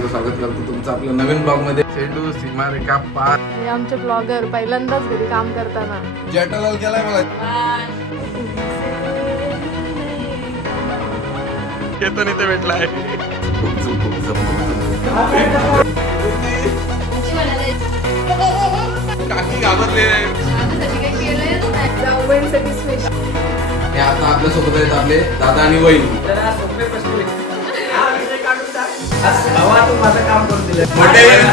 एकदा स्वागत करतो तुमचं आपल्या नवीन ब्लॉग मध्ये. चेंडू सीमारेखा पार. हे आमचे ब्लॉगर पहिल्यांदाच घरी काम करताना जेठालाल गेलाय मला येतो इथे भेटलाय. काकी घाबरले. हे आता आपल्या सोबत आहेत आपले दादा आणि वहिनी.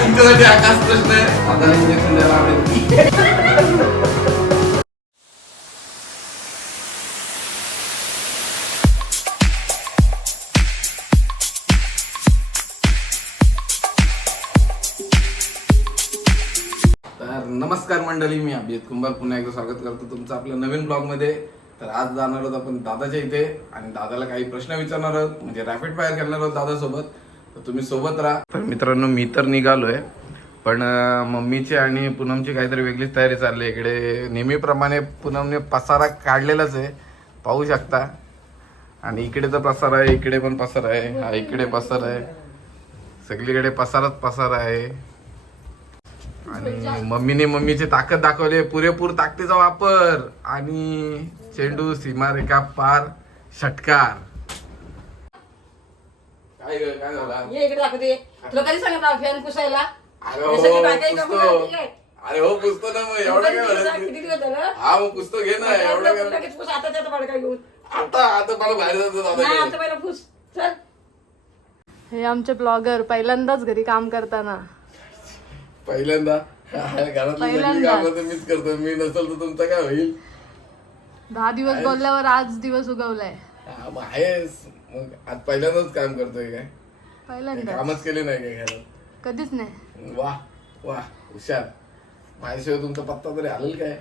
तुमच्यासाठी आकाश प्रश्न आहे. दादाला इंजेक्शन द्यायला आवडेल. नमस्कार मंडळी, मी अभिजित कुंभार पुन्हा एकदा स्वागत करतो तुमचं आपल्या नवीन ब्लॉग मध्ये. तर आज जाणार आहोत आपण दादाच्या इथे आणि दादाला काही प्रश्न विचारणार आहोत, म्हणजे रॅपिड फायर करणार आहोत दादासोबत. तर तुम्ही सोबत राहा. तर मित्रांनो, मी तर निघालोय, पण मम्मीची आणि पूनमची काहीतरी वेगळीच तयारी चालली आहे इकडे. नेहमीप्रमाणे पूनमने पसारा काढलेलाच आहे, पाहू शकता. आणि इकडे तर पसारा आहे, इकडे पण पसारा आहे, हा इकडे पसारा आहे, सगळीकडे पसाराच पसारा आहे. आणि मम्मीने मम्मीची ताकद दाखवली, पुरेपूर ताकदीचा वापर आणि चेंडू सीमारेखा पार षटकार. काय झाला? ये इकडे दाखवते. तुला कधी सांगितलं फॅन पुसायला? अरे हो पुसतो ना मग. एवढं काय किती दिवस झालं? हा मग पुसतो घे ना. एवढं लगेच पुस. आता त्याचा बडका घेऊन आता मला बाहेर जातो नाही, दादा. आता पहिला पुस. चल. हे आमचे ब्लॉगर पहिल्यांदाच घरी काम करताना पहिल्यांदा घरातली कामं तर मीच करतो. मी नसेल तर तुमचं काय होईल? 10 दिवस बोलल्यावर आज दिवस उगवलाय. हा, मग आहेस. मग आज पहिल्यांदाच काम करतोय काय? पहिल्यांदा कामच केले नाही काय घरात? कधीच नाही. वा वा हुशार. माझ्याशिवाय तुमचा पत्ता तरी हलल काय?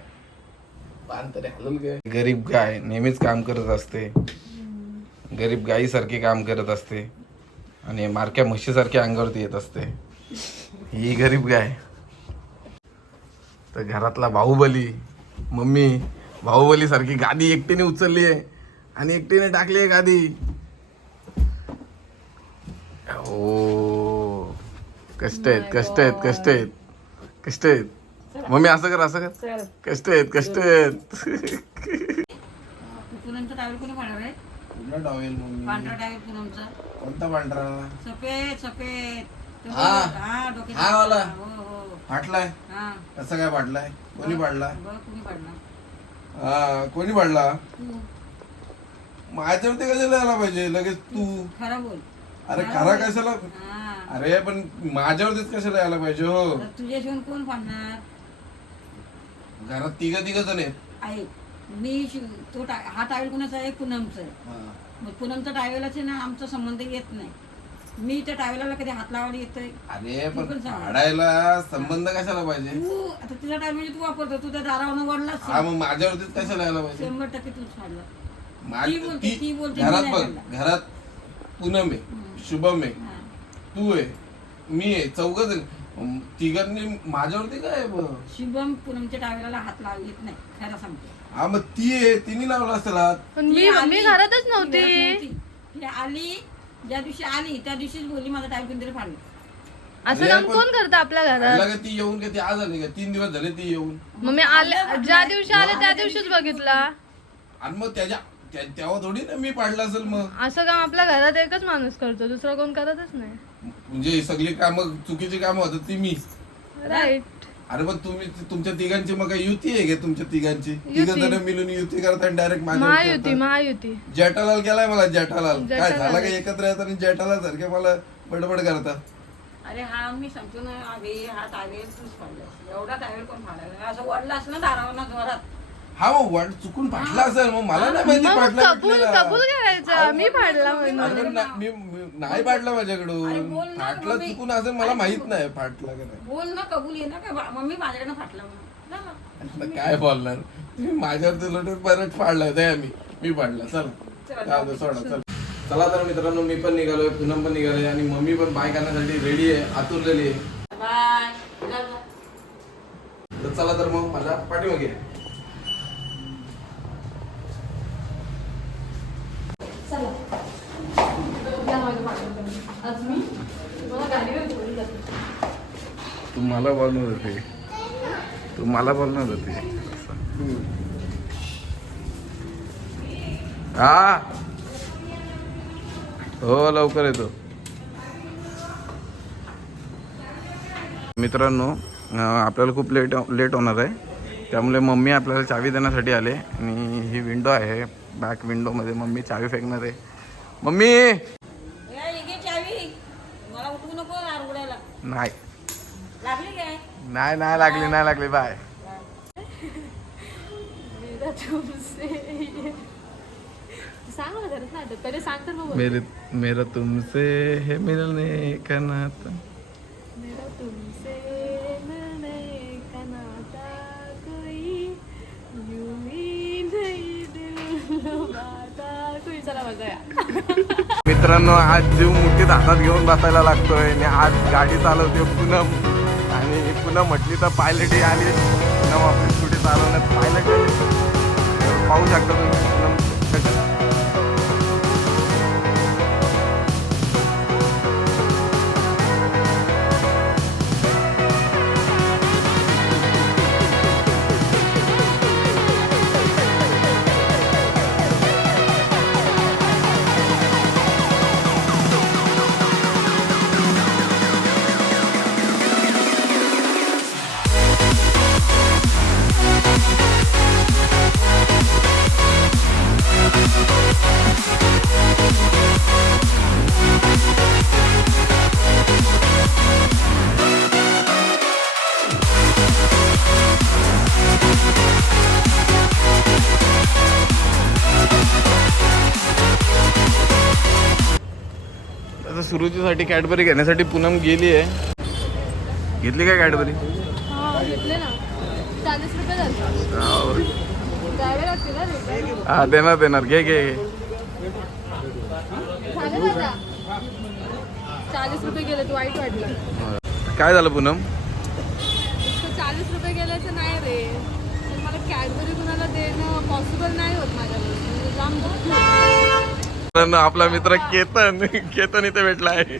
पान तरी हलल काय? गरीब गाय नेहमीच काम करत असते, गरीब गायीसारखी काम करत असते आणि मारक्या म्हशीसारखी अंगावरती येत असते. ही गरीब गाय. तर घरातला बाहुबली मम्मी बाहुबली सारखी गादी एकटीने उचलली आहे आणि एकटीने टाकली आहे गादी. हो, कष्ट आहेत, कष्ट आहेत, कष्ट आहेत, कष्ट आहेत. मम्मी असं कर चल. कष्ट आहेत, कष्ट आहेत. पूनमचा टावेल कोणी पाडणार आहे? कुठला टॉवेल मम्मी? पांढरा टावेल पूनमचा. कोणता पांढरा? सफेद सफेद. तो हा. हा, डोक्यात. हा वाला. हो हो. फाटलाय? हा. कसं काय फाटलाय? कोणी पाडला? बघ कोणी पाडणार? हा, कोणी पाडला? तू. माझ्यावरती कशाला यायला पाहिजे लगेच तू? खरं बोल. अरे खरा कशाला? हा. अरे पण माझ्यावरतीच कशाला यायला पाहिजे हो? तर तुझ्याशिवाय कोण पाडणार? घरात तिघ जण आहेत. आहे. हा टावेल कोणाचा आहे? पूनमचा आहे. मग पूनमचा टावेलाच आहे ना, आमचा संबंध येत नाही. मी त्या टावेलाला कधी हात लावायला येतोय? अरे तू पण पण सांग. फाडायला संबंध कशाला पाहिजे? तू आता तुझा टावेल म्हणजे तू वापरतो, तू त्या दारावरून वडलाच हा, मग माझ्यावरतीच कशाला यायला पाहिजे? 100% तूच फाडला. ती ती बोलते, घरात मी बघ, नाही फाडला. घरात पूनम आहे, शुभम आहे, हा. तू आहे, मी आहे, चौघ तिघांनी माझ्यावरती काय आहे बघ? शुभम पूनमच्या टावेलाला हात लावू येत नाही, खरं सांगते. हा मग ती आहे, तिने लावला असेल हात. पण ती आली, मी घरातच ती नव्हती. घरात नव्हती. ती आली, ज्या दिवशी आली त्या दिवशीच बोलली माझा टावेल कोणतरी फाडलं. असं अरे काम पण- कोण करतं आपल्या घरात? का ती येऊन का ती आज आली का? 3 दिवस झाले ती येऊन. मग मी ज्या दिवशी आले त्या दिवशीच बघितला. आणि मग तेव्हा थोडी ना मी पाडला असेल. मग असं काम आपल्या घरात एकच माणूस करतो, दुसरा कोण करतच नाही. म्हणजे सगळी कामं चुकीची कामं होतात ती मी. राईट. अरे पण तुम्ही तुमच्या तिघांची मग काय युती आहे का? तुमच्या तिघांची युती. 3 जण मिळून युती करतात डायरेक्ट महायुती माझ्या. महायुती. जेठालाल गेलाय मला. जेठालाल काय जेठालाल. झाला का? एकत्र येतात आणि जेठालाल सारखे मला बडबड करतात. अरे हा मी सांगतो ना, अरे हा टावेल तूच फाडला. एवढा टावेल कोण फाडायला? असं वडला असं ना दारावर जोरात. हा मग वाट चुकून फाटला असेल, मग मला नाही माहिती मग फाटला कबूल बिटलेला. करायचं, मी फाडला म्हणून. अरे पण मी नाही फाटला अरे माझ्याकडून. बोल ना, फाटला मम्मी. चुकून असेल, मला अरे माहित तू- नाही फाटला का नाही. बोल ना, कबूल ये ना काय मम्मी माझ्याकडनं फाटला म्हणून. झालं. आता काय बोलणार? तुम्ही माझ्यावरती लोट परत फाडलाय त्या मी फाडला. चला जाऊ दे, सोडा चल. चला तर मित्रांनो, मी पण निघालोय, पूनम पण निघालोय आणि मम्मी पण बाय करण्यासाठी रेडी आहे, आतुरलेली आहे. बाय. जा, जा. तर चला तर मग माझ्या पाठीमागे. चला. आज मी तुम्हाला गाडीवर तू मला बोलणार होते, तू मला बोलणार होते. हा हो लवकर येतो. मित्रांनो आपल्याला खूप लेट होणार आहे, त्यामुळे मम्मी आपल्याला चावी देण्यासाठी आले. आणि ही विंडो आहे, बॅक विंडोमध्ये मम्मी चावी फेकणार आहे. मम्मी चावी मला उठवू नको उघडायला. नाही लागली काय? नाही लागली बाय. सांग मला घरात नाही आठवत. पहिले सांग तर मग बोल. मेरा तुमसे है मिलने का नाता. मेरा तुमसे मिलने का नाता कोई यूं ही नहीं दिल लुभाता कोई. चला मजा या. मित्रांनो आज जीव मुठीत हातात घेऊन बसायला लागतोय आणि आज गाडी चालवते पूनम. आणि पूनम म्हटली तर पायलटही आली. पूनम आपली स्कूटी चालवण्यात पायलट आली. पाहू शकता तुम्ही पूनम कशी. आता सुरुचीसाठी कॅडबरी घेण्यासाठी पूनम गेली आहे. घेतली काय कॅडबरी? हा घेतले ना. 40 रुपये झाले. द्यावे लागतील ना ते. हा देणार घे झाले माझा. 40 रुपये गेले. तू वाईट वाटलं. काय झालं पूनम? 40 रुपये गेल्याचं नाही रे. पण मला कॅडबरी कुणाला देणं पॉसिबल नाही होत माझ्याकडून. जाम दुःख होतं. आपला मित्र केतन इथे भेटला आहे.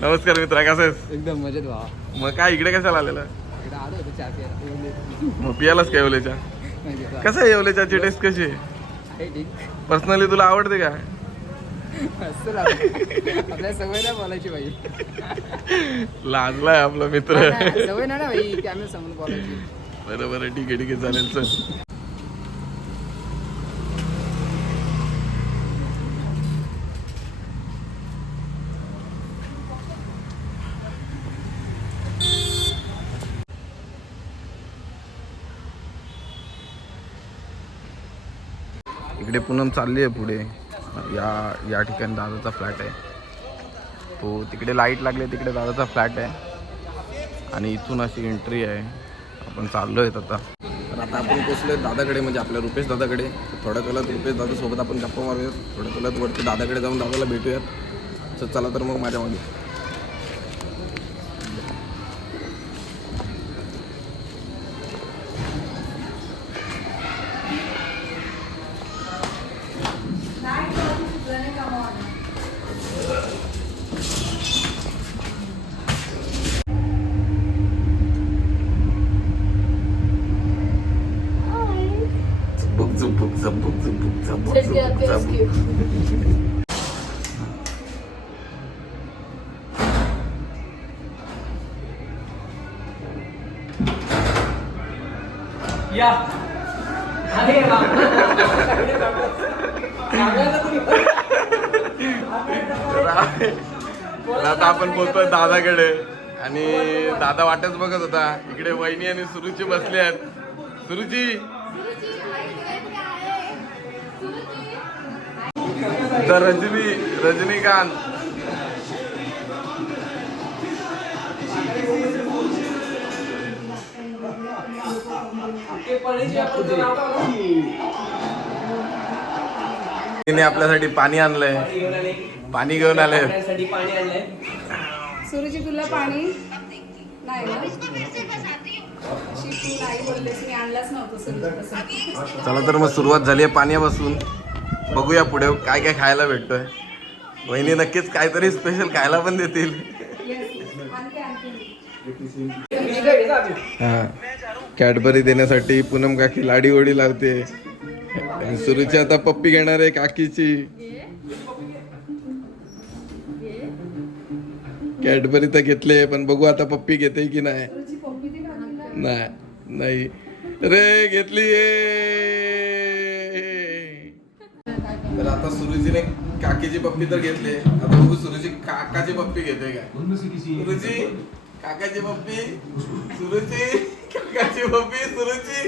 नमस्कार मित्रा, कसा आहेस? एकदम मजेत भावा. मग काय इकडे कशाला आलेला? इकडे आलो होतो चहा प्यायला. मग पियालाच काय येवलेच्या? कसं आहे येवलेच्याची टेस्ट कशी आहे? आहे ठीक. पर्सनली तुला आवडते का? असं आपल्याला सवय नाही बोलायची बाई. लाजलाय आपला मित्र. सवय नाही ना बाई कॅमेरा समोर बोलायची. बरोबर ठीक आहे चालेल चल. इकडे पूनम चालली आहे पुढे. या ठिकाणी दादाचा फ्लॅट आहे. तो तिकडे लाईट लागले, तिकडे दादाचा फ्लॅट आहे. आणि इथून अशी एंट्री आहे. आपण चाललो आहेत आता. तर आता आपण पोचलो दादाकडे, म्हणजे आपल्या रुपेश दादाकडे. थोड्या वेळात रुपेश दादासोबत आपण गप्पा मारूयात. थोड्या वेळात वरती दादाकडे जाऊन दादाला भेटूयात. चला तर मग माझ्या मागे. या आता आपण पोहोचतोय दादाकडे. आणि दादा वाटच बघत होता. इकडे वहिनी आणि सुरुची बसली आहेत. सुरुची तर रजनीकांत तिने आपल्यासाठी पाणी आणलंय. पाणी घेऊन आलंय. सुरुची तुला पाणी नाही ना? तू नाही बोललेस, मी आणलाच नव्हतं सुरुची. चला तर मग सुरुवात झाली आहे पाण्यापासून. बघूया पुढे काय काय खायला भेटतोय. वहिनी नक्कीच काहीतरी स्पेशल खायला पण देतील. हा कॅडबरी देण्यासाठी पूनम काकी लाडी ओढी लावते. आणि सुरुची आता पप्पी घेणार आहे काकीची. कॅडबरी तर घेतले पण बघू आता पप्पी घेते की नाही. नाही रे घेतली. तर आता सुरुचीने काकीची पप्पी तर घेतली. आता बघू सुरुची काकाची पप्पी घेते काय. सुरुची काकाची पप्पी. सुरुची काकाची पप्पी. सुरुची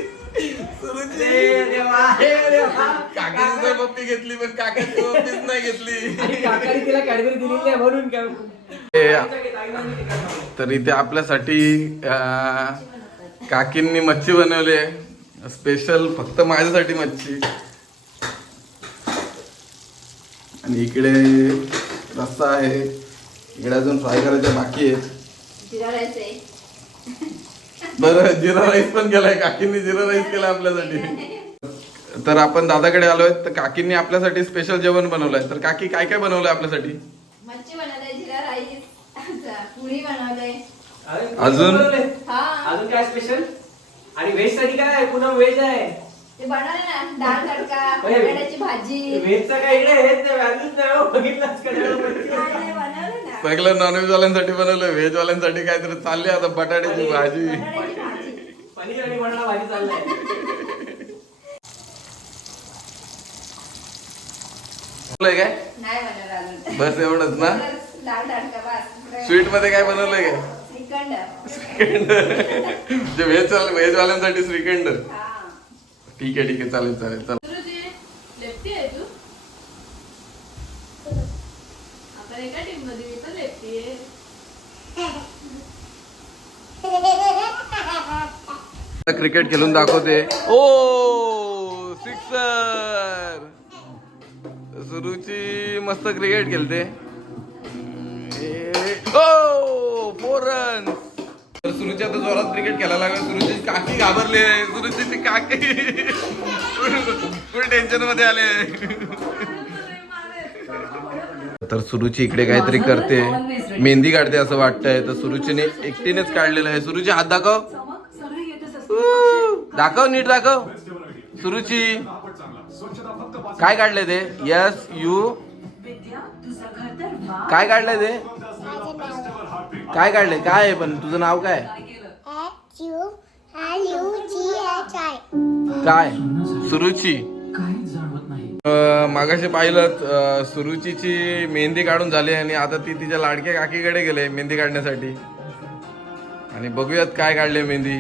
काकाची तर पप्पी घेतली पण काकाची पप्पीच नाही घेतली. तिला कॅडबरी दिलेली आहे म्हणून तर इथे आपल्यासाठी काकींनी मच्छी बनवली स्पेशल फक्त माझ्यासाठी मच्छी. आणि इकडे रस्सा आहे. इकडे अजून फ्राय करायचे बाकी आहेत. बरं जिरा राईस पण केलाय काकींनी. जिरा राईस केला आपल्यासाठी. तर आपण दादाकडे आलोय. तर काकींनी आपल्यासाठी स्पेशल जेवण बनवलंय. तर काकी काय काय बनवलंय आपल्यासाठी. मच्छी बनवलंय, जिरा राईस, पुरी बनवलंय. अजून अजून काय स्पेशल. आणि व्हेज साठी काय आहे. पुन्हा व्हेज आहे ते बनवलं ना डाळ तडका, बटाट्याची भाजी. व्हेजचं काय इकडे हेच नाही व्हॅल्यूच नाही हो. बघितलंच का बनवलं ना सगळं नॉनव्हेज वाल्यांसाठी बनवलं. व्हेज वाल्यांसाठी काहीतरी चालली आता बटाट्याची भाजी. बटाट्याची भाजी. पनीर आणि बटाटा भाजी चाललाय. काय नाही बनवलं अजून. बस एवढंच ना. डाळ तडका बस. स्वीट मध्ये काय बनवलंय काय. श्रीखंड. जे व्हेज वाल्यांसाठी श्रीखंड. हा. ठीक आहे चालेल चला. सुरुची लेफ्टी आहे तू. आपण एका टीम मध्ये मी पण लेफ्टी आहे. क्रिकेट खेळून दाखवते. ओ सिक्सर. सुरुची मस्त क्रिकेट खेळते. ओ 4 रन्स. तर सुरुची आता जोरात क्रिकेट खेळायला लागला. सुरुची काकी घाबरले. सुरुची काकी फुल टेन्शन मध्ये आले. तर सुरुची इकडे काहीतरी करते. मेहंदी काढते असं वाटतंय. तर सुरुचीने एकटीनेच काढलेलं आहे. सुरुची हात दाखव. दाखव नीट दाखव. सुरुची काय काढले ते. यस यू काय काढलंय ते. काय काढलंय काय आहे पण तुझं नाव काय. काय सुरुची. मागाशी पाहिलं सुरुचीची मेहंदी काढून झाली आणि आता ती तिच्या लाडक्या काकीकडे गेले मेहंदी काढण्यासाठी. आणि बघूयात काय काढले मेहंदी.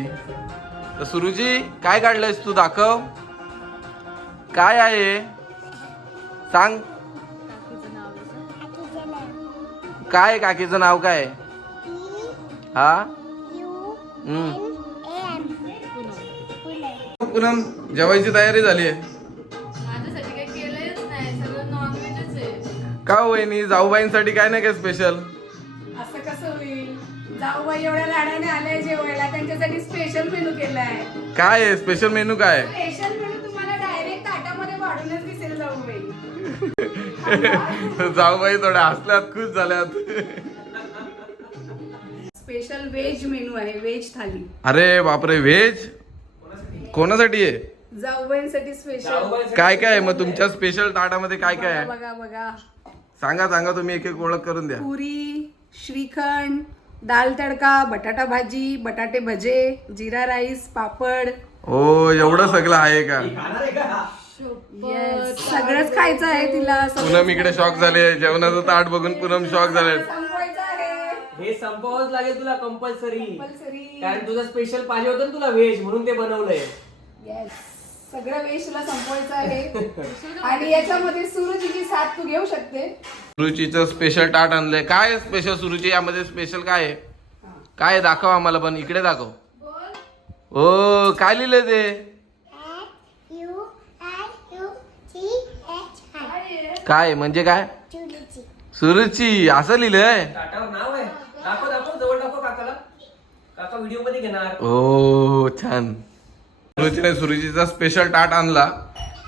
तर सुरुची काय काढलंयस तू दाखव. काय आहे सांग. काय काकीचं नाव काय. हा पूनम जेवायची तयारी झाली आहे. माझ्यासाठी काही केलंच नाही. सगळं नॉनव्हेजच आहे. का वहिनी जाऊबाईंसाठी काय नाही काय स्पेशल. असं कसं होईल. जाऊबाई एवढ्या लाडाने आल्या जेवायला. त्यांच्यासाठी स्पेशल मेनू केलाय. काय आहे स्पेशल मेनू काय. स्पेशल मेनू तुम्हाला डायरेक्ट ताटामध्ये वाढूनच दिसेल जाऊबाई. जाऊबाई थोड्या हसल्यात खुश झाल्यात. स्पेशल व्हेज मेनू आहे. व्हेज थाली. अरे बापरे व्हेज कोणासाठी आहे. जाऊबाईंसाठी स्पेशल. काय काय आहे मग तुमच्या स्पेशल ताटामध्ये काय काय आहे. बघा बघा. सांगा तुम्ही एक एक ओळख करून द्या. पुरी, श्रीखंड, दाल तडका, बटाटा भाजी, बटाटे भजे, जिरा राईस, पापड. हो एवढं सगळं आहे का. खाणार आहे का. Yes, सगळंच खायचं आहे तिला. पूनम इकडे शॉक झाले. जेवणाचं ताट बघून पूनम शॉक झाले. संपवायचं आहे. हे संपवावंच लागेल तुला कंपल्सरी. Compulsory. कारण तुझं स्पेशल पाहिजे होतं ना तुला व्हेज म्हणून ते बनवलंय. Yes. सगळं वेश तुला संपवायचं आहे. आणि याच्यामध्ये सुरुचीची साथ तू घेऊ शकते. सुरुचीचं स्पेशल ताट आणलंय. काय स्पेशल सुरुची यामध्ये स्पेशल काय आहे. काय आहे? दाखव आम्हाला पण इकडे दाखव. ओ काय लिहिलंय ते. काय म्हणजे काय. सुरुची असं लिहिलंय. ताटावर नाव आहे. दाखव जवळ दाखव काकाला. काका व्हिडिओ मध्ये घेणार. ओ छान. सुरुचीने सुरुचीचा स्पेशल ताट आणला.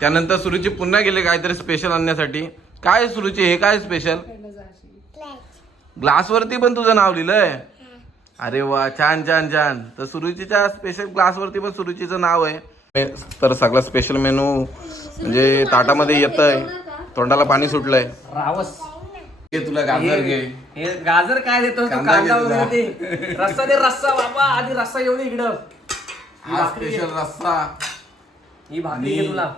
त्यानंतर सुरुची पुन्हा गेले काहीतरी स्पेशल आणण्यासाठी. काय सुरुची हे काय स्पेशल. ग्लास वरती पण तुझं नाव लिहिलंय. अरे वा, छान छान छान. तर सुरुचीच्या स्पेशल क्लासवरती पण सुरुचीचं नाव आहे. तर सगळा स्पेशल मेनू म्हणजे ताटामध्ये येतंय, तोंडाला पाणी सुटलंय. रावस घे तुला गाजर घे. हे गाजर काय देतो कांदा कांदा घे वगैरे ते रस्सा दे रस्सा बाबा आधी रस्सा येऊ दे इकडं हा स्पेशल रस्सा ही भाकरी घे तुला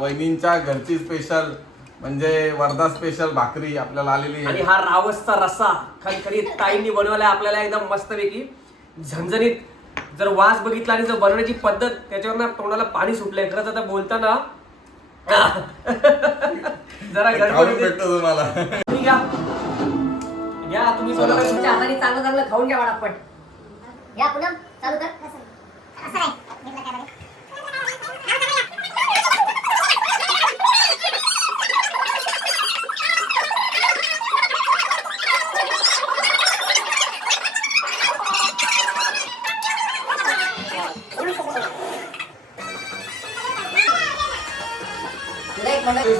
वहिनींच्या घरची स्पेशल म्हणजे वर्धा स्पेशल भाकरी आपल्याला आलेली आणि आहे. हा रावसचा रस्सा खरखरीत ताईंनी बनवलाय आपल्याला एकदम मस्तपैकी झणझणीत. जर वास बघितला आणि जर बनवण्याची पद्धत त्याच्यावर ना तोंडाला पाणी सुटलंय. खरंच आता बोलताना जरा गडबड खाऊन होते. भेटतो तुम्हाला. तुम्ही घ्या घ्या तुम्ही बनवलंय तुमच्या हाताने चांगलं चांगलं खाऊन घ्या पटापट. या पूनम चालू कर असं नाही घेतलं काय बरं?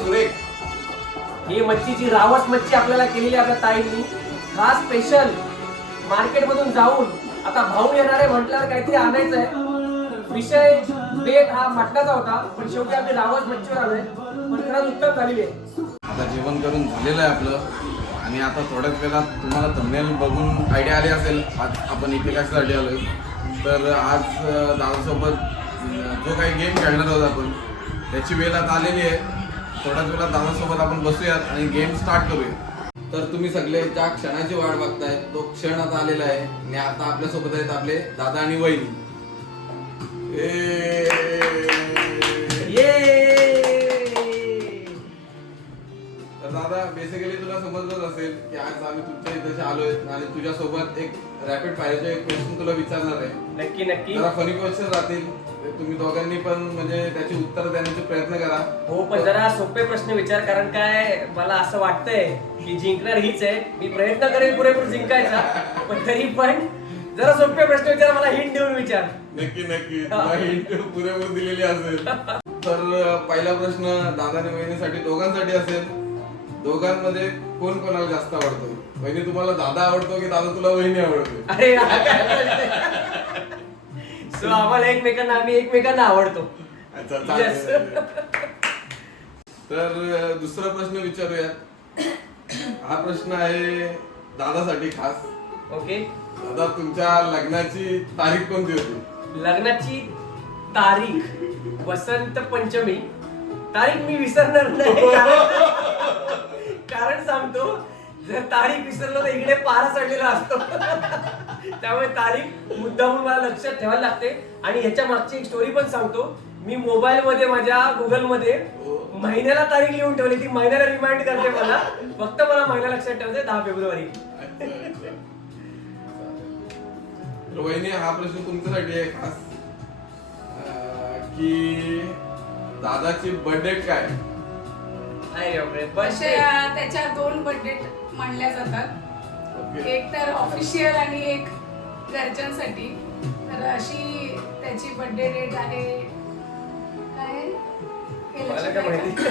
सुरेख ही मच्छीची रावस मच्छी आपल्याला केलेली आपल्या ताईंनी खास स्पेशल मार्केटमधून जाऊन. आता भाऊ येणार आहे म्हटल्यावर काहीतरी आणायचं आहे. विषय बेत हा मटणाचा होता पण शेवटी आम्ही रावस मच्छीवर आलोय. पण खरंच उत्तम झालेली आहे. आता जेवण करून झालेलं आहे आपलं आणि आता थोड्याच वेळात तुम्हाला थंबनेल बघून आयडिया आली असेल आज आपण इथे कशासाठी आलोय. तर आज दादासोबत जो काही गेम खेळणार आहोत आपण त्याची वेळ आता आलेली आहे. थोड्याच वेळात दादासोबत आपण बसूयात आणि गेम स्टार्ट करूया. तर तुम्ही सगळे ज्या क्षणाची वाट बघताय तो क्षण आता आलेला आहे आणि आता आपल्यासोबत आहेत आपले दादा आणि वहिनी. तर दादा बेसिकली तुला समजलंच असेल की आज आम्ही तुमच्या इथे आलोय आणि तुझ्यासोबत एक रॅपिड फायरचे क्वेश्चन तुला विचारणार आहे. नक्की नक्की जरा फनी क्वेश्चन राहतील. तुम्ही दोघांनी पण म्हणजे त्याची उत्तर देण्याचे प्रयत्न करा. हो पण जरा सोपे प्रश्न विचार कारण काय मला असं वाटतंय की जिंकणार हीच आहे. मी प्रयत्न करेन पुरेपूर जिंकायचा पण तरी पण जरा सोपे प्रश्न विचार मला हिंट देऊन विचार. नक्की नक्की तुला हिंट पुरेपूर दिलेली असेल. तर पहिला प्रश्न दादा आणि वहिनीसाठी दोघांसाठी असेल. दोघांमध्ये कोण कोणाला जास्त आवडतो? वहिनी तुम्हाला दादा आवडतो की दादा तुला वहिनी आवडतो? अरे सो आम्हाला एकमेकांना आम्ही एकमेकांना आवडतो. अच्छा Yes. चालेल. तर दुसरा प्रश्न विचारूयात. हा प्रश्न आहे दादासाठी खास. ओके दादा तुमच्या लग्नाची तारीख कोणती होती? लग्नाची तारीख वसंत पंचमी. तारीख मी विसरणार नाही कारण सांगतो जर तारीख विसरलो तर इकडे पारा चढलेला असतो. त्यामुळे तारीख मुद्दामून मला लक्षात ठेवायला लागते. आणि ह्याच्या मागची एक स्टोरी पण सांगतो. मी मोबाईल मध्ये माझ्या गुगल मध्ये महिन्याला तारीख लिहून ठेवली. ती महिन्याला रिमाइंड करते मला. फक्त मला महिना लक्षात ठेवायचं 10 फेब्रुवारी. तर वहिनी हा प्रश्न तुमच्यासाठी आहे खास की दादाची बर्थडे काय? अरे बापरे, असे बर्थडे. त्याच्या 2 बर्थडे मानल्या जातात. ओके. एक तर ऑफिशियल आणि एक घरच्यांसाठी. तर अशी त्याची बर्थडे डेट आहे काय हे मला लक्षात काय आहे माहिती का?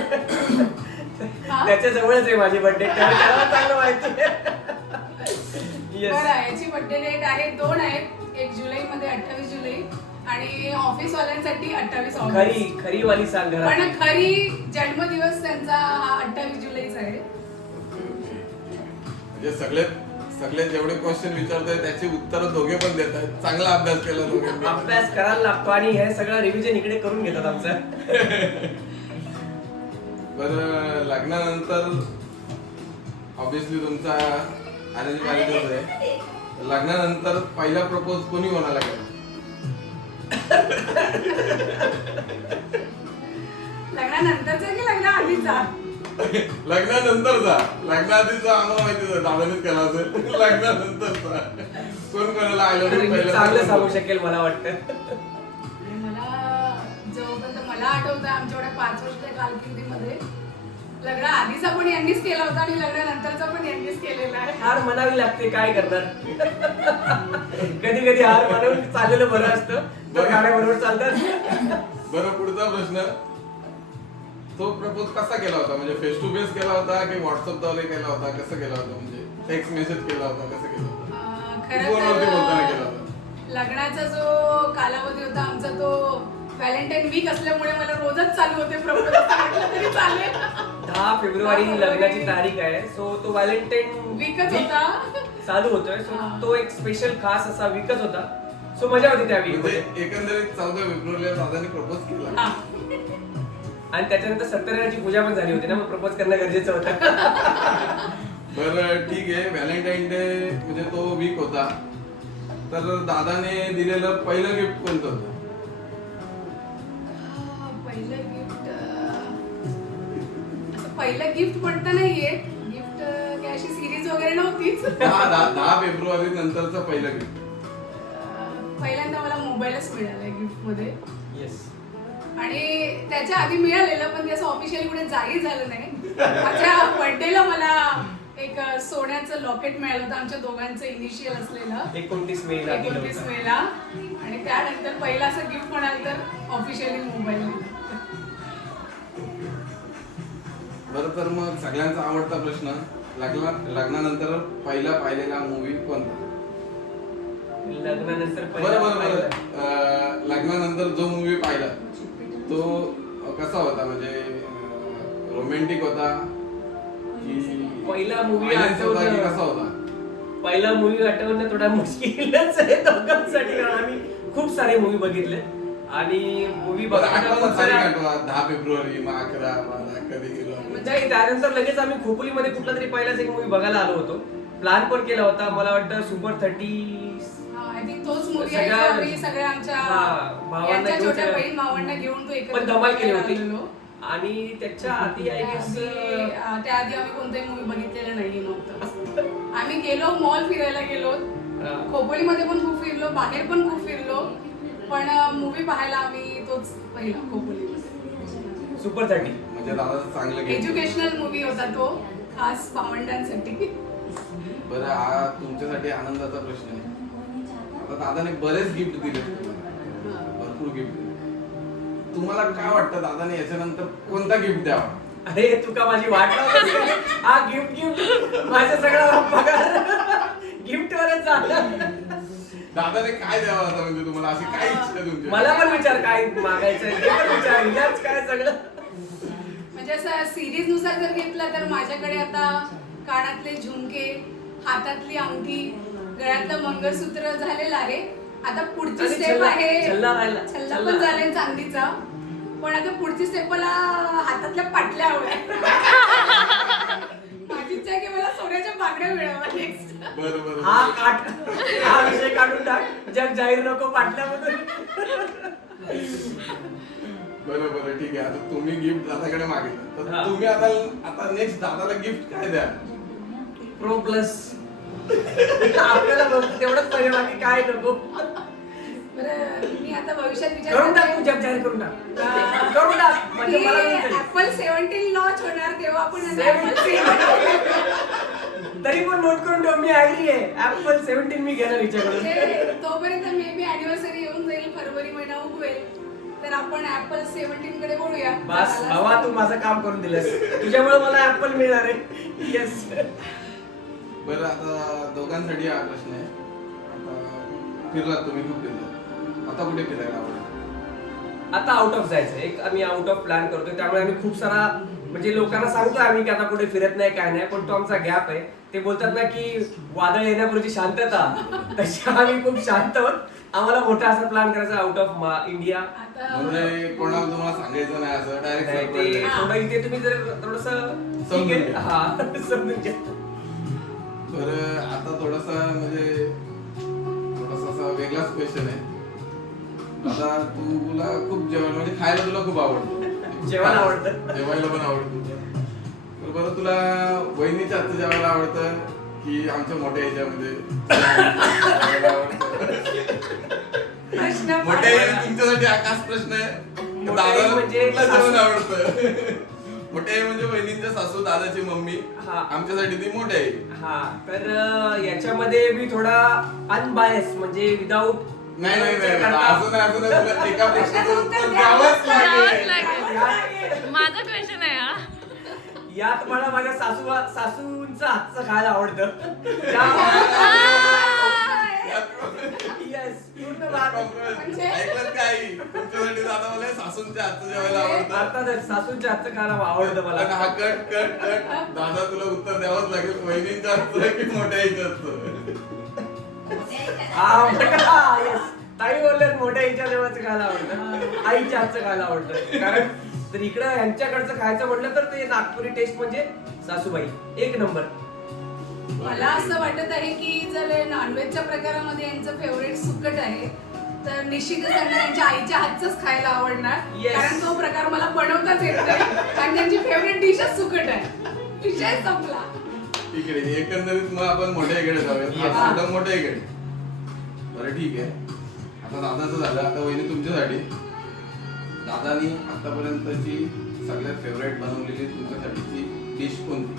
हा? त्याच्या जवळच आहे माझी बर्थडे. चांगलं माहिती येस. बरं याची बर्थडे डेट आहे 2 आहेत. एक जुलैमध्ये 28 जुलै आणि ऑफिस वाल्यांसाठी 28 खरी ऑगस्ट. खरी वाली सांग घरात. पण खरी जन्मदिवस त्यांचा हा 28 जुलैचा आहे. म्हणजे सगळे जेवढे क्वेश्चन विचारतोय त्याची उत्तर दोघे पण देत आहेत. चांगला अभ्यास केला दोघांनी. अभ्यास करायला लागतो आणि हे सगळं रिव्हिजन इकडे करून घेतात आमचं. बरं लग्नानंतर ऑब्विसली तुमचा अरेंज मॅरेजच आहे. लग्नानंतर पहिला प्रपोज कोणी कोणाला केला? लग्नानंतरचा की लग्न आधीचा? लग्नानंतरचा. लग्नाआधीचा आम्हाला माहिती आहे दादानेच केला असेल. लग्नानंतरचा कोण कोणाला आलं चांगलं सांगू शकेल मला वाटतं. मला जोपर्यंत मला आठवतं आमच्या एवढ्या 5 वर्ष कारकिर्दीमध्ये लग्न आधीचा पण यांनीच केला होता आणि लग्नानंतरचा पण यांनीच केलेला आहे. हार म्हणावी लागते काय करणार. कधी कधी हार म्हणून चाललेलं बरं असतं. तर गाड्याबरोबर चालतात. बरं पुढचा प्रश्न. तो प्रपोज कसा केला होता? म्हणजे फेस टू फेस केला होता की व्हॉट्सअपद्वारे केला होता? कसं केला होता? म्हणजे टेक्स्ट मेसेज केला होता? कसं केला होता? खरं फोनवरती बोलताना तर केला होता. लग्नाचा जो कालावधी होता आमचा तो व्हॅलेंटाईन वीक असल्यामुळे मला रोजच चालू होते प्रपोज तरी चालेल. 10 फेब्रुवारी लग्नाची तारीख आहे. सो तो व्हॅलेंटाईन वीकच होता. चालू होतोय. सो तो एक स्पेशल खास असा वीकच होता. सो मजा होती त्या वीक म्हणजे मध्ये. एकंदरीत 14 फेब्रुवारीला दादाने प्रपोज केला. हा. आणि त्याच्यानंतर सत्यनारायणाची पूजा पण झाली होती ना, मग प्रपोज करणं गरजेचं होतं. बरं ठीक आहे, व्हॅलेंटाईन डे म्हणजे तो वीक होता. तर दादाने दिलेलं पहिलं गिफ्ट कोणतं होतं? पहिलं गिफ्ट असं पहिलं गिफ्ट म्हणता नाहीये. गिफ्ट काय अशी सिरीज वगैरे नव्हतीच. 10 फेब्रुवारी नंतरचं पहिलं गिफ्ट. पहिल्यांदा मला मोबाईलच मिळालाय गिफ्ट मध्ये. येस. आणि त्याच्या आधी मिळालेलं पण ते असं ऑफिशियली कुठे जाहीर झालं नाही. माझ्या बर्थडेला मला एक सोन्याचं लॉकेट मिळालं होतं आमच्या दोघांचं इनिशियल असलेलं. 29 मेला दिलं 29 होतं. मेला. आणि त्यानंतर पहिलं असं गिफ्ट म्हणाल तर ऑफिशियली मोबाईल. बरं, तर मग सगळ्यांचा आवडता प्रश्न, लग्नानंतर पहिला पाहिलेला मूवी कोणता? लग्नानंतर बरं. लग्नानंतर जो मूवी पाहिला तो कसा होता? म्हणजे रोमॅन्टिक होता की पहिला मूवी violence होता की कसा होता? पहिला मूवी आठवणं थोडा मुश्किलच आहे दोघांसाठी, कारण आम्ही खूप सारे मूवी बघितले आणि मूवी बरं, बघताना आठवा खूप ना, तारीख साऱ्या- आठवा. 10 फेब्रुवारी, मग 11, 12 कधी गेलो? म्हणजे त्यानंतर लगेच आम्ही खोपोलीमध्ये कुठला तरी पहिलाच एक मूवी बघायला आलो होतो. प्लॅन पण केला होता. मला वाटतं सुपर 30 आय थिंक तोच मूवी आहे सगळ्या- जो आम्ही सगळ्या आमच्या भावांना यांच्या घेऊन छोट्या सगळ्या- बहीण भावांना घेऊन तो एकत्र पण धमाल केली होती. आलेलो. आणि त्याच्या आधी आय गेस त्याआधी आम्ही कोणताही मूवी बघितलेला नाहीये नव्हतं. आम्ही गेलो मॉल फिरायला गेलो. खोपोलीमध्ये पण खूप फिरलो, बाहेर पण खूप फिरलो, पण मूवी पाहायला आम्ही तोच पहिला खोपोलीमध्ये. सुपर 30. म्हणजे दादाचं चांगलं गिफ्ट. एज्युकेशनल मूवी होता तो, खास भावंडांसाठी. बरं, हा तुमच्यासाठी आनंदाचा प्रश्न आहे. आता दादाने बरेच गिफ्ट दिले तुम्हाला, भरपूर गिफ्ट दिले. तुम्हाला काय वाटतं दादाने याच्यानंतर कोणता गिफ्ट द्यावा? अरे तुका माझी वाट लावत होती. हा गिफ्ट माझा सगळा पगार गिफ्ट वरच झाला. दादाने काय द्यावं आता? म्हणजे तुम्हाला अशी काय इच्छा आहे तुमची? मला पण विचार काय मागायचंय ते पण विचार. याच काय सगळं. म्हणजे असं सिरीज नुसार जर घेतलं तर माझ्याकडे आता कानातले झुमके, हातातली अंगठी, गळ्यातलं मंगळसूत्र झालेलं आहे. आता पुढची आणि स्टेप आहे छल्ला राहिला. छल्ला पण झालाय चांदीचा. पण आता पुढची स्टेप मला हातातल्या पाटल्या हव्या. माझी इच्छा आहे की मला सोन्याच्या बांगड्या मिळाव्या नेक्स्ट. बरं. हा विषय काढून टाक. जग जाहीर नको पाटल्याबद्दल. बरं, ठीक आहे. आता तुम्ही गिफ्ट दादाकडे मागितलं, तर हा. तुम्ही आता नेक्स्ट दादाला गिफ्ट काय द्या? Pro plus. आपल्याला बघतो तेवढंच पाहिजे, बाकी काय नको. बरं, मी आता भविष्यात विचार करून टाक करते. तू, जग जाहीर करून टाक. करून टाक म्हणजे मला कळून ऍपल 17 लॉन्च होणार तेव्हा आपण जाईल. Apple 17 तरी पण नोट करून ठेव, मी ऍग्री आहे. ऍपल 17 मी घेणार हिच्याकडून. म्हणजे तोपर्यंत मे बी अॅनिव्हर्सरी येऊन जाईल, फरवरी महिना उगवेल, तर आपण ऍपल 17 कडे बोलूया. बस हवा, तू माझं काम करून दिलंस. तुझ्यामुळे मला ऍपल मिळणार आहे. येस. बरं, आता दोघांसाठी हा प्रश्न आहे. आता फिरलात तुम्ही, खूप फिरलात. आता कुठे फिरायला आवडेल? आता आउट ऑफ जायचं. एक आम्ही आउट ऑफ प्लॅन करतोय, त्यामुळे आम्ही खूप सारा म्हणजे लोकांना सांगतोय आम्ही की आता कुठे फिरत नाही काय नाही, पण तो आमचा गॅप आहे. ते बोलतात ना की वादळ येण्यापूर्वी शांतता, तशी आम्ही खूप शांत आहोत. आम्हाला मोठा असा प्लॅन करायचा आउट ऑफ इंडिया. आता म्हणजे कोणाला तुम्हाला सांगायचं नाही असं ते डायरेक्ट? थोडं इथे तुम्ही जर थोडस समजून घ्या. हा समजून घ्या. बरं, आता थोडासा असा वेगळाच क्वेश्चन आहे. आता तुला खूप जेवण म्हणजे खायला तुला खूप आवडतं, जेवायला आवडतं, जेवायला पण आवडतं. तर बरं, तुला वहिनीच्या हातचं जेवायला आवडतं की आमच्या मोठ्या ह्याच्यामध्ये जेवायला आवडतं? प्रश्न मोठ्या तुमच्यासाठी आकाश प्रश्न आहे. मोठ्या आई दादाला म्हणजे कुठलं जेवण सासू. आवडतं? मोठ्या आई म्हणजे बहिणींच्या सासू, दादाची मम्मी. हा. आमच्यासाठी ती मोठ्या आई. हा, तर याच्यामध्ये मी थोडा अनबायस म्हणजे विदाऊट नाही असं नाही तुला एका प्रश्नाचं उत्तर द्यावंच लागेल. माझा क्वेश्चन आहे हा. यात मला माझ्या सासूंचं हातचं खायला आवडतं. सासूच्या हातचं जेवायला आवडतं. अर्थातच सासूच्या हातचं खायला आवडतं मला. पण हा कट दादा तुला उत्तर द्यावंच लागेल. वहिनींच्या हातचं की मोठ्या आईच्या हातचं? येस, ताई बोलल्यात मोठ्या आईच्या जेवायचं खायला आवडतं, आईच्या हातचं खायला आवडतं. कारण तर इकडं यांच्याकडचं खायचं म्हटलं तर ते नागपुरी टेस्ट म्हणजे सासूबाई एक नंबर. मला असं वाटत आहे की जर नॉनव्हेजच्या प्रकारामध्ये यांचं फेवरेट सुकट आहे तर निश्चितच त्यांना त्यांच्या आईच्या हातचंच खायला आवडणार. Yes. कारण तो प्रकार मला बनवताच येत नाही आणि त्यांची फेवरेट डिशच सुकट आहे. विषय संपला. इकडे एकंदरीत मग आपण मोठ्या इकडे जाऊया. हा. एकदम मोठ्या इकडे. बरं ठीक आहे. आता दादाचं झालं. आता वहिनी तुमच्यासाठी दादानी आतापर्यंतची सगळ्यात फेवरेट बनवलेली तुमच्यासाठीची डिश कोणती?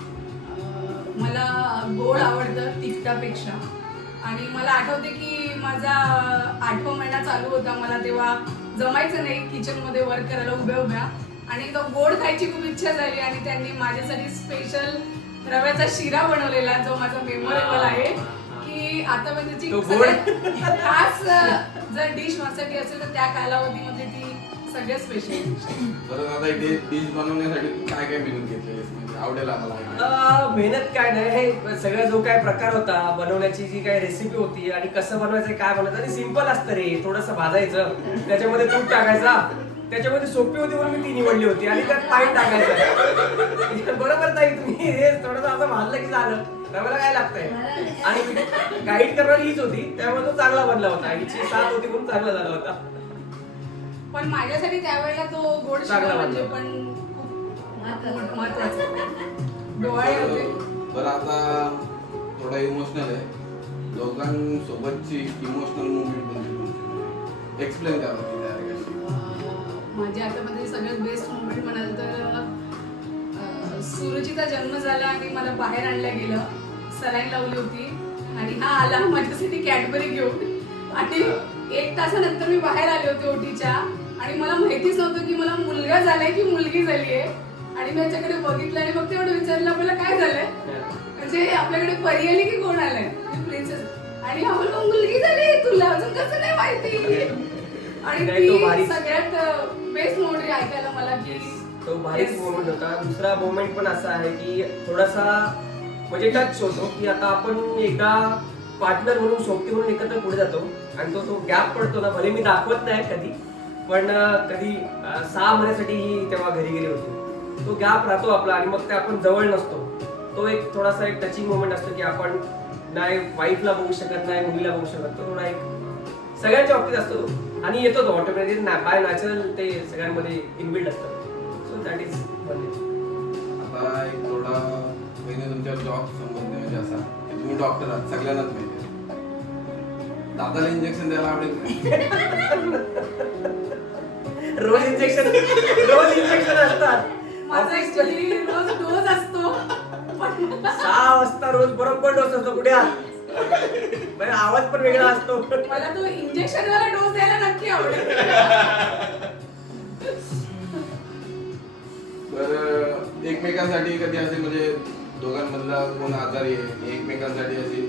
मला गोड आवडतं तिखटापेक्षा. आणि मला आठवते की माझा 8वा महिना चालू होता. मला तेव्हा जमायचं नाही किचनमध्ये वर्क करायला उभ्या उभ्या आणि तो गोड खायची खूप इच्छा झाली आणि त्यांनी माझ्यासाठी स्पेशल रव्याचा शिरा बनवलेला जो माझा मेमोरेबल आहे की आतापर्यंतची तो सगळ्यात खास जर डिश माझ्यासाठी असेल तर त्या कालावधीमध्ये ती सगळ्यात स्पेशल. बरं दादा इथे डिश बनवण्यासाठी तू काय काय मेहनत घेतलेलीस? म्हणजे आवडेल आम्हाला ऐकायला. मेहनत काय नाही, हे सगळा जो काय प्रकार होता बनवण्याची जी काय रेसिपी होती आणि कसं बनवायचं काय बनवायचं आणि सिंपल असतं रे. थोडंसं भाजायचं, त्याच्यामध्ये तूप टाकायचा, त्याच्यामध्ये सोपी होती म्हणून मी ती निवडली होती आणि त्यात पाणी टाकायचं. बरोबर ताई तुम्ही हे थोडंसं असं भाजलं की झालं. रव्याला काय लागतंय आणि गाईड करणारी हीच होती त्यामुळे तो चांगला बनला होता. आईची साथ होती म्हणून चांगला झाला होता. पण माझ्यासाठी त्यावेळेला तो गोड शिरा चांगला म्हणजे बनला. पण खूप महत्वाचं डोळे होते. बरं आता थोडा इमोशनल आहे. दोघांसोबतची इमोशनल मुवमेंट कोणती? एक्सप्लेन करा ती तयारी कशी. माझ्या आतामध्ये सगळ्यात बेस्ट मुवमेंट म्हणाल तर सुरुचीचा जन्म झाला आणि मला बाहेर आणलं गेलं. सलाईन लावली होती आणि हा आला माझ्यासाठी कॅडबरी घेऊन आणि 1 तासानंतर मी बाहेर आले होते ओटीच्या आणि मला माहितीच नव्हतं की मला मुलगा झालाय की मुलगी झालीये. आणि मी याच्याकडे बघितलं आणि मग तेवढं विचारलं आपल्याला काय झालंय म्हणजे आपल्याकडे परी आली की कोण आलंय प्रिन्सेस. आणि हा मुलगा मुलगी झाली तुला अजून कसं नाही माहिती. आणि नाही, तो ती भारीच. सगळ्यात बेस्ट मोमेंट ऐकायला मला की तो भारीच मोमेंट होता. दुसरा मोमेंट पण असा आहे की थोडासा म्हणजे टच होतो की आता आपण एकदा पार्टनर म्हणून सोबती म्हणून एकत्र पुढे जातो आणि तो गॅप पडतो ना. भले मी दाखवत नाही कधी पण कधी 6 महिन्यासाठी ही तेव्हा घरी गेली होती. तो गॅप राहतो आपला आणि मग ते आपण जवळ नसतो. तो एक थोडासा एक टचिंग मोमेंट असतो की आपण नाही वाईफला बघू शकत नाही मुलीला बघू शकत. तो थोडा एक सगळ्यांच्या बाबतीत असतो तो आणि येतो तो ऑटोमॅटिक बाय नॅचरल ते सगळ्यांमध्ये इनबिल्ड असतं. सो दॅट इज आता एक थोडा महिने तुमच्या जॉब संबंध म्हणजे असा की तुम्ही डॉक्टर आहात सगळ्यांनाच माहिती आहे. दादाला इंजेक्शन द्यायला आवडेल का? रोज इंजेक्शन असतात. माझा ऍक्च्युअली रोज डोस असतो पण 6 वाजता रोज बरोबर डोस असतो. कुठे आवाज पण वेगळा असतो. मला तो इंजेक्शन वाला डोस द्यायला नक्की आवडेल. बरं एकमेकांसाठी कधी असे म्हणजे दोघांमधला कोण आजारी आहे एकमेकांसाठी अशी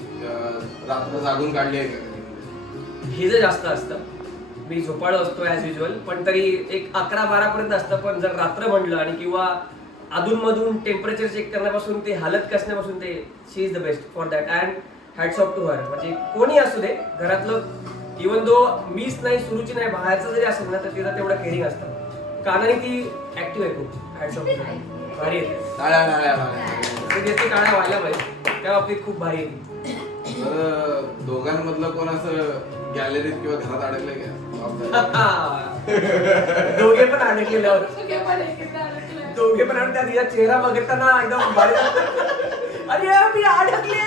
रात्र जागून काढली आहे का कधी? हे जे जास्त असतं. मी झोपाळू असतो ॲज युजल पण तरी एक 11-12 पर्यंत असतं. पण जर रात्र म्हणलं आणि किंवा अधूनमधून टेम्परेचर चेक करण्यापासून ते हालत कसण्यापासून ते she is the best for that and hats off to her. म्हणजे कोणी असू दे घरातलं इवन दो मीच नाही सुरुची नाही बाहेरचं जरी असेल ना तर तिथं तेवढं केअरिंग असतं. कानाने ती ऍक्टिव्ह आहे खूप. Hats off to her. भारी येते ते टाळ्या व्हायला पाहिजे त्या बाबतीत खूप भारी येते. बरं दोघांमधलं कोण असं गॅलरीत किंवा घरात अडकलंय का? दोघे पण अडकलेले आहोत. सगळे पण एकत्र अडकले. दोघे पण आणि त्या तिचा चेहरा बघताना एकदम भारी अरे मी अडकले.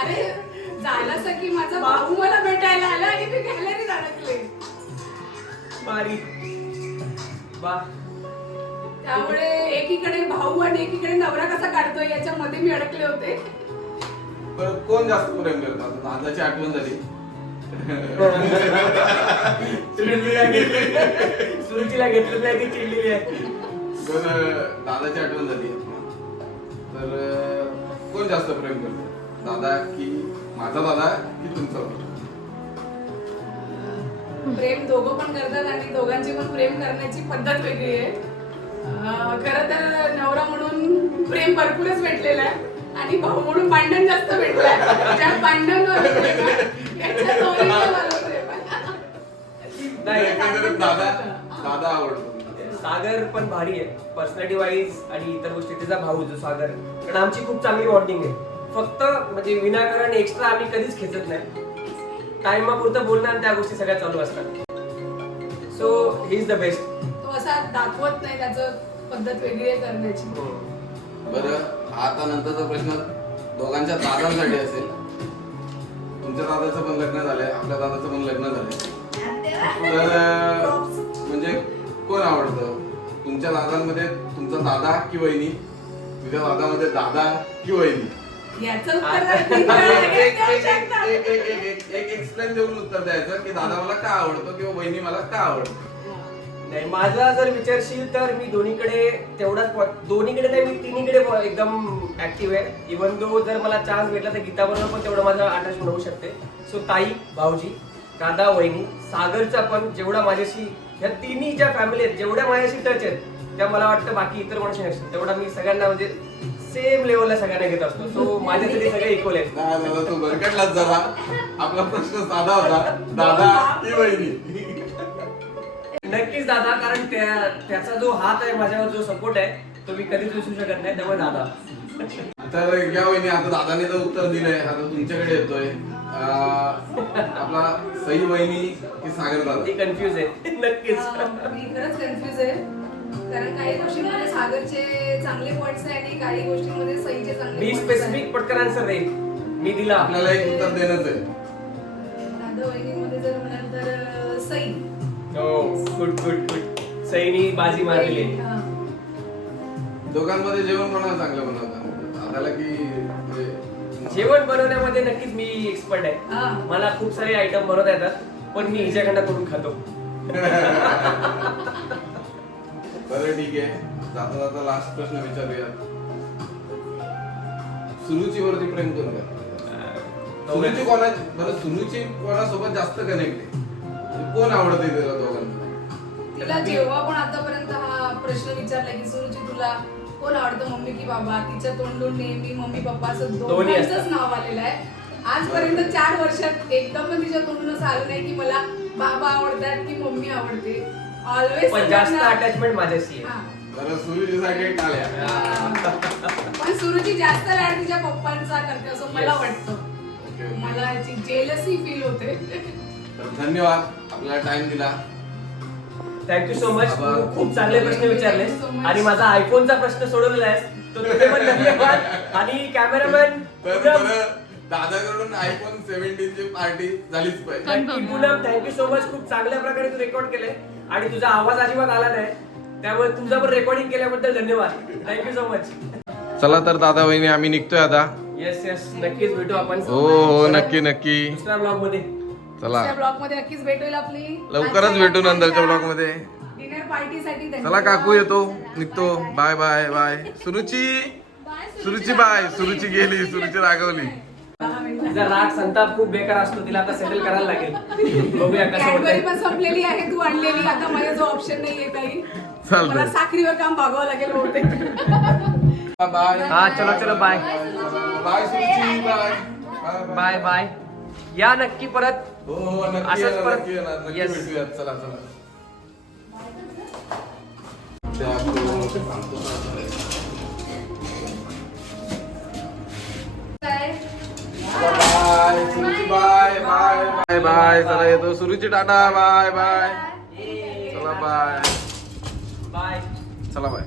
अरे झालं असं की माझा भाऊ मला भेटायला आला आणि मी गॅलरीत अडकले. भारी वा. त्यामुळे एकीकडे भाऊ आणि एकीकडे नवरा कसा काढतोय याच्यामध्ये मी अडकले होते. बरं कोण जास्त प्रेम करतात? दादाची आठवण झाली. सुरुचीला घेतलं नाही ती चिडलेली आहे. बरं दादाची आठवण झाली तर कोण जास्त प्रेम करतो? दादा की माझा दादा की तुमचा दादा? प्रेम दोघं पण करतात आणि दोघांची पण प्रेम करण्याची पद्धत वेगळी आहे. खरं तर नवरा म्हणून प्रेम भरपूरच भेटलेलं आहे आणि भाऊ म्हणून भांडण जास्त भेटलंय. ज्या भांडणवर प्रेम आहे, याच्या दोन्हीवर मला प्रेम आहे. नाही, एकंदरीत दादा आवडतो. सागर पण भारी आहे पर्सनॅलिटी वाईज आणि इतर गोष्टी. त्याचा भाऊ जो सागर, कारण आमची खूप चांगली बॉन्डिंग आहे. फक्त म्हणजे विनाकारण एक्स्ट्रा आम्ही कधीच खेचत नाही. टाइमापुरतं बोलणं आणि त्या गोष्टी सगळ्या चालू असतात. So he is the best. तो असा दाखवत नाही, त्याचं पद्धत वेगळी आहे करण्याची. बरं, आता नंतरचा प्रश्न दोघांच्या दादांसाठी असेल. तुमच्या दादाचं पण लग्न झालंय, आपल्या दादाचं पण लग्न झालंय. तर म्हणजे कोण आवडतं तुमच्या दादांमध्ये? तुमचा दादा की वहिनी? तुझ्या दादामध्ये दादा की वहिनी? याचं उत्तर मी देऊ शकता. एक एक्सप्लेन देऊन उत्तर द्यायचं की दादा मला का आवडतो किंवा वहिनी मला का आवडतो. नाही, माझा जर विचारशील तर मी दोन्हीकडे तेवढाच दोन्हीकडे नाही, मी तिन्हीकडे एकदम ऍक्टिव्ह आहे. इव्हन दो जर मला चान्स भेटला तर गीताबरोबर पण तेवढं माझं अटॅचमेंट होऊ शकते. सो ताई, भाऊजी, दादा, वहिनी, सागरचा पण जेवढा माझ्याशी, ह्या तिन्ही ज्या फॅमिली आहेत जेवढ्या माझ्याशी टच आहेत त्या मला वाटतं बाकी इतर माणसं नसतील तेवढा मी सगळ्यांना म्हणजे सेम लेवलला सगळ्यांना घेत असतो. सो माझ्यासाठी सगळे इक्वल आहेत. नाही दादा, तू भरकटलाच जरा. आपला प्रश्न साधा होता, दादा की वहिनी? नक्कीच दादा, कारण त्याचा जो हात आहे माझ्यावर, जो सपोर्ट आहे तो मी कधीच विसरू शकत नाही. त्यामुळे दादा. तर घ्या वहिनी, आता दादाने तर उत्तर दिलंय, आता तुमच्याकडे येतोय. आपला सई वहिनी की सागर दादा? ती कन्फ्युज आहे. नक्कीच. मी खरंच कन्फ्युज आहे, कारण काही गोष्टींमध्ये सागरचे चांगले पॉइंट्स आहे आणि काही गोष्टींमध्ये सईचे चांगले मी points आहे. स्पेसिफिक पटकन आन्सर देईन. मी दिला. आपल्याला एक उत्तर देणंच आहे. दादा वहिनीमध्ये जर म्हणाल तर सई. हो, गुड गुड गुड. सईनी बाजी मारली. हा. दोघांमध्ये जेवण कोणाला चांगलं बनवतात? दादाला की म्हणजे? जेवण बनवण्यामध्ये नक्कीच मी एक्सपर्ट आहे. हा. मला खूप सारे आयटम बनवता येतात, पण मी हिच्याकडनं करून खातो. बरं, ठीक आहे. जाता जाता लास्ट प्रश्न विचारूया. सुरुची वरती प्रेम कोण करतं? सुरुची बरं, सुरुची कोणासोबत जास्त कनेक्ट आहे? कोण आवडते तिला दोघांना? तिला जेव्हा पण आतापर्यंत हा प्रश्न विचारला की सुरुची तुला कोण आवडतं, मम्मी की बाबा, तिच्या तोंडून नेहमी मम्मी पप्पा असं दोन्ही असतात. दोघांचंच नाव आलेलं आहे. आजपर्यंत 4 वर्षात एकदा पण तिच्या तोंडून असं आलं नाही की मला बाबा आवडतात की मम्मी आवडते. ऑलवेज पण जास्त अटॅचमेंट माझ्याशी आहे. बरं, सुरुचीसाठी टाळ्या. पण सुरुची जास्त लाड तिच्या पप्पांचा करते असं मला Yes. वाटतं. ओके. मला याची जेलसी फील होते. तर धन्यवाद, आपल्याला टाइम दिला. Thank you so much. आभार. खूप चांगले प्रश्न विचारले Thank you so much. आणि माझा आयफोनचा प्रश्न सोडवलेला आहे, तो तुझे पण धन्यवाद. आणि कॅमेरामॅन तर बरं, दादाकडून आयफोन 17 ची पार्टी झालीच पाहिजे. Poonam, thank you so much. खूप चांगल्या प्रकारे तू रेकॉर्ड केलंय आणि तुझा आवाज अजिबात आला नाही, त्यामुळे तुझा पण रेकॉर्डिंग केल्याबद्दल धन्यवाद. Thank you so much. चला तर दादा वहिनी, आम्ही निघतोय आता. येस येस, नक्कीच भेटू आपण. हो हो, नक्की नक्की. दुसऱ्या ब्लॉग मध्ये. चला, त्या ब्लॉग मध्ये नक्कीच भेट होईल आपली. लवकरच भेटू नंतरच्या ब्लॉग मध्ये. डिनर पार्टीसाठी चला काकू, येतो, निघतो. Bye bye bye. Suruchi, Suruchi bye. Suruchi गेली, सुरुची रागवली. तिचा राग संताप खूप बेकार असतो, तिला आता सेटल करायला लागेल. बघूया कसं कॅडबरी होतंय. पण संपलेली आहे, तू आणलेली. आता माझ्या जो ऑप्शन नाहीये काही, चालतंय. मला साखरीवर काम भागावं लागेल बहुतेक. बाय. हा, चलो चलो, bye bye Suruchi, bye. Bye bye. या नक्की परत. हो हो, नक्की असंच येणार, परत. नक्की येणार, नक्की Yes. भेटूयात. चला चला. काय? Bye Suruchi, bye bye bye bye. चला येतो सुरुची, टाटा, बाय बाय. चला बाय. बाय. चला बाय.